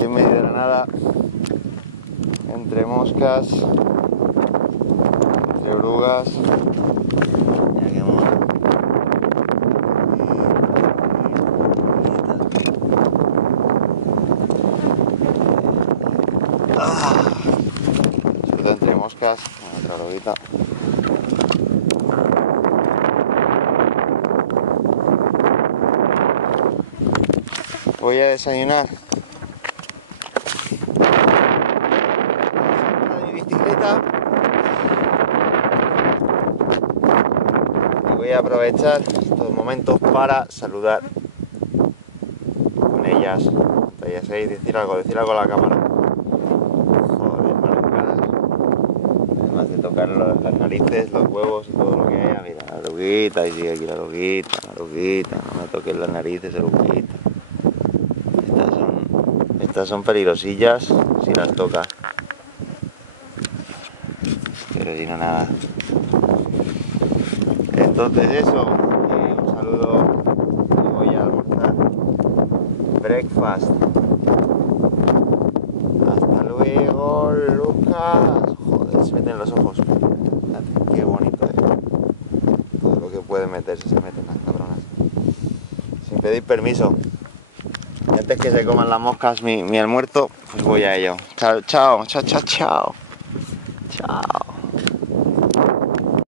aquí en medio de la nada, entre moscas, entre orugas. Mira qué mono. Sobre todo entre moscas, otra oruguita. Voy a desayunar. Mi bicicleta. Y voy a aprovechar estos momentos para saludar con ellas. Ellas ahí, decir algo a la cámara. Joder, maleducadas. Además de tocar las narices, los huevos y todo lo que haya. Mira, la oruguita, y sigue aquí la oruguita, no me toques las narices, oruguita. Estas son peligrosillas si las tocas. Pero si no, nada. Entonces eso, un saludo, y voy a almorzar. Breakfast. Hasta luego, Lucas. Joder, se meten los ojos. Fíjate, qué bonito es. Todo lo que puede meterse se meten las cabronas. Sin pedir permiso. Antes que se coman las moscas mi almuerzo, pues voy a ello. Chao, chao, chao, chao, chao. Chao.